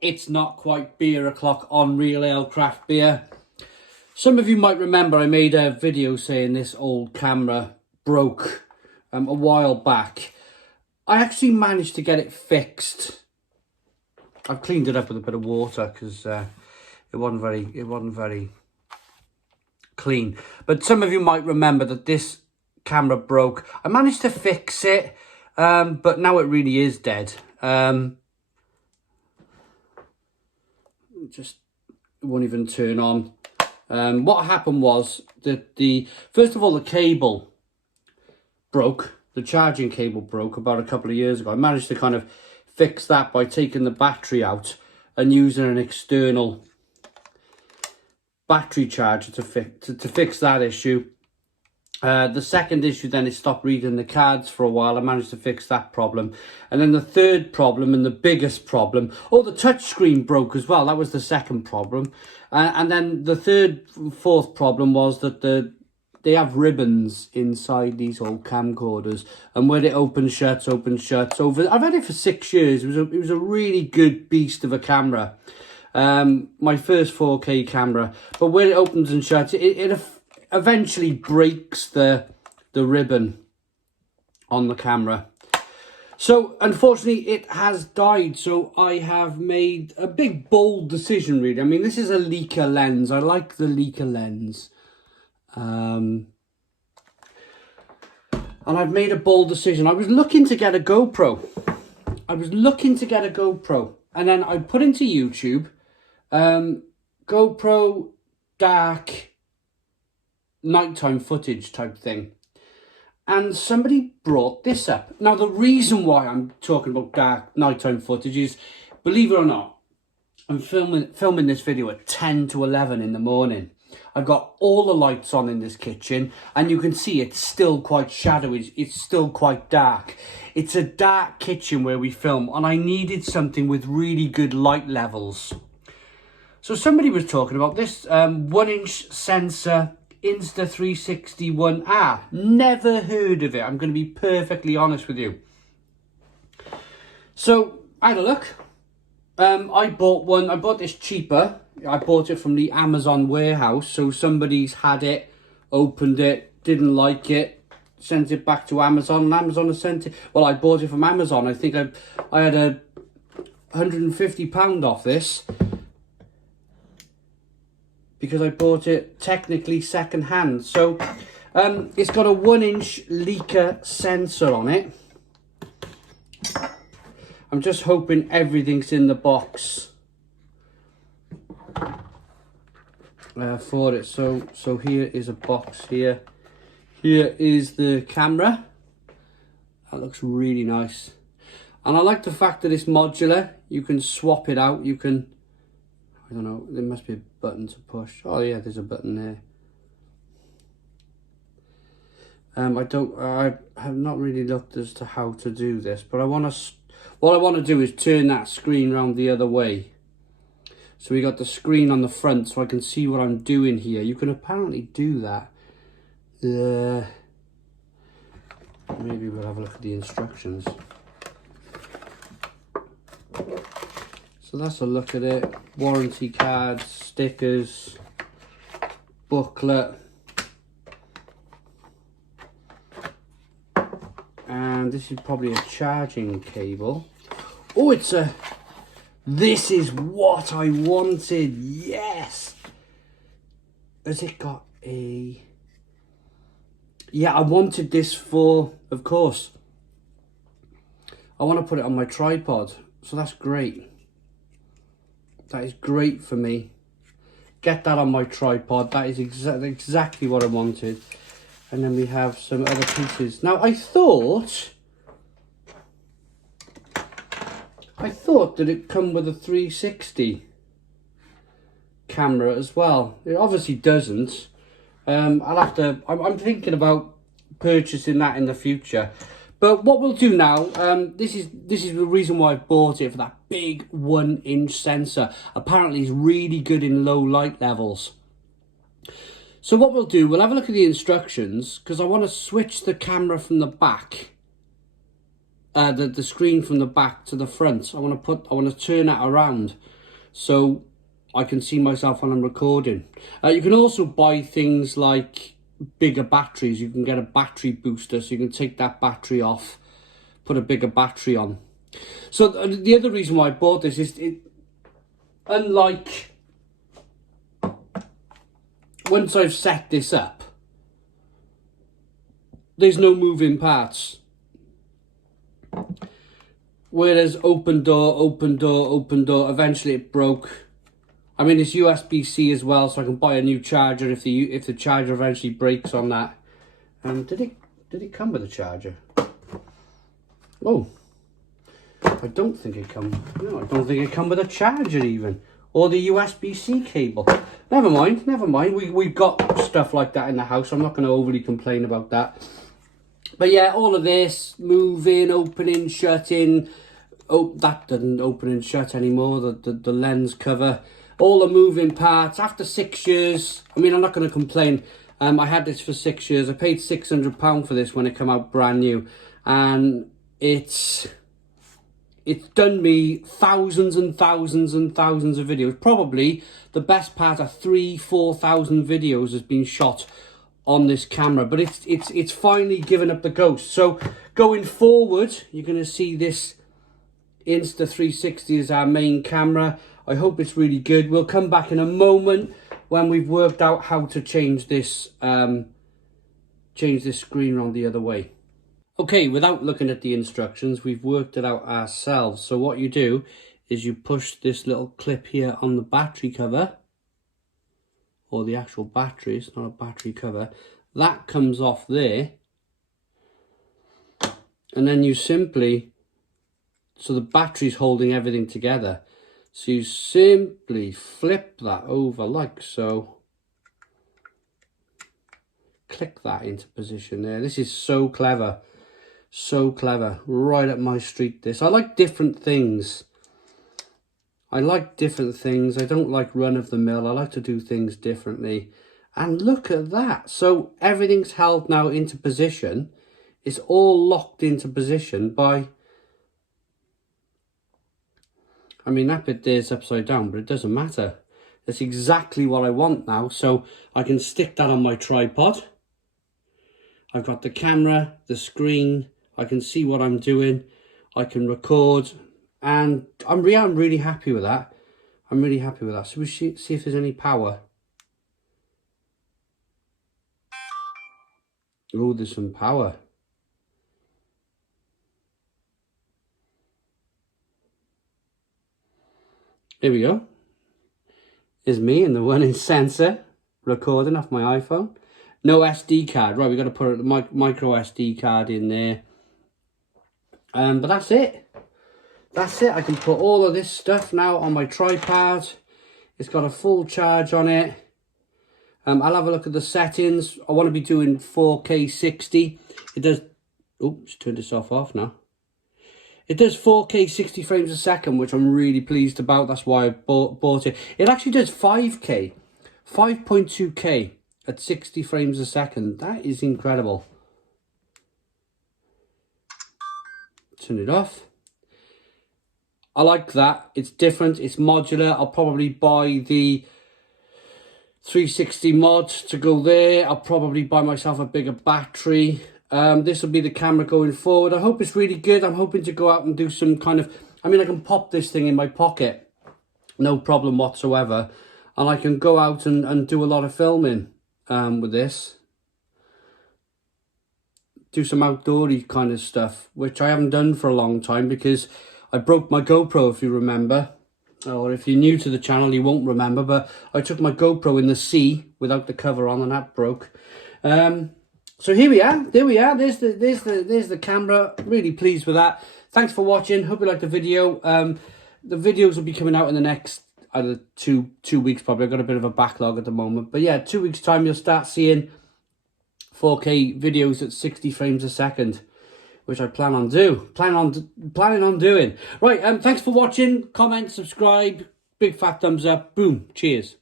It's not quite beer o'clock on Real Ale Craft Beer. Some of you might remember I made a video saying this old camera broke a while back. I actually managed to get it fixed. I've cleaned it up with a bit of water because it wasn't very clean. But some of you might remember that this camera broke. I managed to fix it, but now it really is dead. It won't even turn on. What happened was that first of all, the cable broke. The charging cable broke about a couple of years ago. I managed to kind of fix that by taking the battery out and using an external battery charger to fix that issue. The second issue then is stopped reading the cards for a while. I managed to fix that problem. And then the third problem and the biggest problem, the touchscreen broke as well. That was the second problem. And then the fourth problem was that they have ribbons inside these old camcorders. And when it opens, shuts. I've had it for 6 years. It was a really good beast of a camera. My first 4K camera. But when it opens and shuts, it eventually breaks the ribbon on the camera. So unfortunately it has died. So I have made a big bold decision really. I mean, this is a Leica lens. I like the Leica lens. And I've made a bold decision. I was looking to get a GoPro. And then I put into YouTube GoPro dark nighttime footage type thing, and somebody brought this up. Now the reason why I'm talking about dark nighttime footage is, believe it or not, I'm filming this video at 10 to 11 in the morning. I've got all the lights on in this kitchen and you can see it's still quite shadowy, it's still quite dark. It's a dark kitchen where we film, and I needed something with really good light levels. So somebody was talking about this 1-inch sensor Insta360 1R. Never heard of it. I'm going to be perfectly honest with you. So I had a look. I bought one. I bought this cheaper. I bought it from the Amazon warehouse. So somebody's had it, opened it, didn't like it, sent it back to Amazon, and Amazon has sent it. Well, I bought it from Amazon. I think I had £150 off this, because I bought it technically second hand. So it's got a 1-inch Leica sensor on it. I'm just hoping everything's in the box for it. So here is a box here. Here is the camera. That looks really nice. And I like the fact that it's modular. You can swap it out. You can, I don't know, there must be a button to push. Oh yeah, there's a button there. I have not really looked as to how to do this, but what I want to do is turn that screen around the other way. So we got the screen on the front so I can see what I'm doing here. You can apparently do that. Maybe we'll have a look at the instructions. So that's a look at it. Warranty cards, stickers, booklet. And this is probably a charging cable. Oh, this is what I wanted. Yes. Has it got a... Yeah, I wanted this for, of course, I want to put it on my tripod. So that's great. That is great for me. Get that on my tripod. That is exactly what I wanted. And then we have some other pieces. Now I thought that it come with a 360 camera as well. It obviously doesn't. I'm thinking about purchasing that in the future. But what we'll do now, this is the reason why I bought it, for that big 1-inch sensor. Apparently it's really good in low light levels. So what we'll do, we'll have a look at the instructions, because I want to switch the camera from the back the screen from the back to the front. I want to turn that around so I can see myself when I'm recording. You can also buy things like bigger batteries. You can get a battery booster, so you can take that battery off, put a bigger battery on. So the other reason why I bought this is, unlike once I've set this up, there's no moving parts. Whereas open door, open door, open door, eventually it broke. I mean, it's USB-C as well, so I can buy a new charger if the charger eventually breaks on that. Did it come with a charger? Oh, I don't think it come. No, I don't think it come with a charger even, or the USB-C cable. Never mind, never mind. We've got stuff like that in the house. I'm not going to overly complain about that. But yeah, all of this moving, opening, shutting. Oh, that doesn't open and shut anymore. The lens cover. All the moving parts. After 6 years, I mean, I'm not going to complain. I had this for 6 years. I paid £600 for this when it came out brand new, and it's done me thousands and thousands and thousands of videos. Probably the best part of 3,000-4,000 videos has been shot on this camera, but it's finally given up the ghost. So going forward, you're going to see this Insta360 as our main camera. I hope it's really good. We'll come back in a moment when we've worked out how to change this screen around the other way. Okay, without looking at the instructions, we've worked it out ourselves. So what you do is you push this little clip here on the battery cover, or the actual battery, it's not a battery cover, that comes off there, and then you simply, so the battery's holding everything together, so you simply flip that over like so, click that into position there. This is so clever, right up my street this. I like different things. I don't like run-of-the-mill. I like to do things differently. And look at that. So everything's held now into position. It's all locked into position by... I mean, that bit there's upside down, but it doesn't matter. That's exactly what I want now. So I can stick that on my tripod. I've got the camera, the screen. I can see what I'm doing. I can record. And I'm really happy with that. I'm really happy with that. So we see if there's any power. Oh, there's some power. Here we go. There's me and the one in sensor recording off my iPhone. No SD card. Right, we've got to put a micro SD card in there. But that's it. That's it. I can put all of this stuff now on my tripod. It's got a full charge on it. I'll have a look at the settings. I want to be doing 4K 60. It does... Oh, just turned this off now. It does 4K 60 frames a second, which I'm really pleased about. That's why I bought it. It actually does 5K. 5.2K at 60 frames a second. That is incredible. Turn it off. I like that. It's different. It's modular. I'll probably buy the 360 mod to go there. I'll probably buy myself a bigger battery. This will be the camera going forward. I hope it's really good. I'm hoping to go out and do some kind of... I mean, I can pop this thing in my pocket. No problem whatsoever. And I can go out and do a lot of filming with this. Do some outdoorsy kind of stuff, which I haven't done for a long time because I broke my GoPro, if you remember. Or if you're new to the channel, you won't remember. But I took my GoPro in the sea without the cover on and that broke. So here we are. There we are. There's the camera. Really pleased with that. Thanks for watching. Hope you liked the video. The videos will be coming out in the next either two weeks probably. I've got a bit of a backlog at the moment. But yeah, 2 weeks time you'll start seeing 4K videos at 60 frames a second, which I plan on planning on doing. Right, thanks for watching. Comment, subscribe, big fat thumbs up. Boom. Cheers.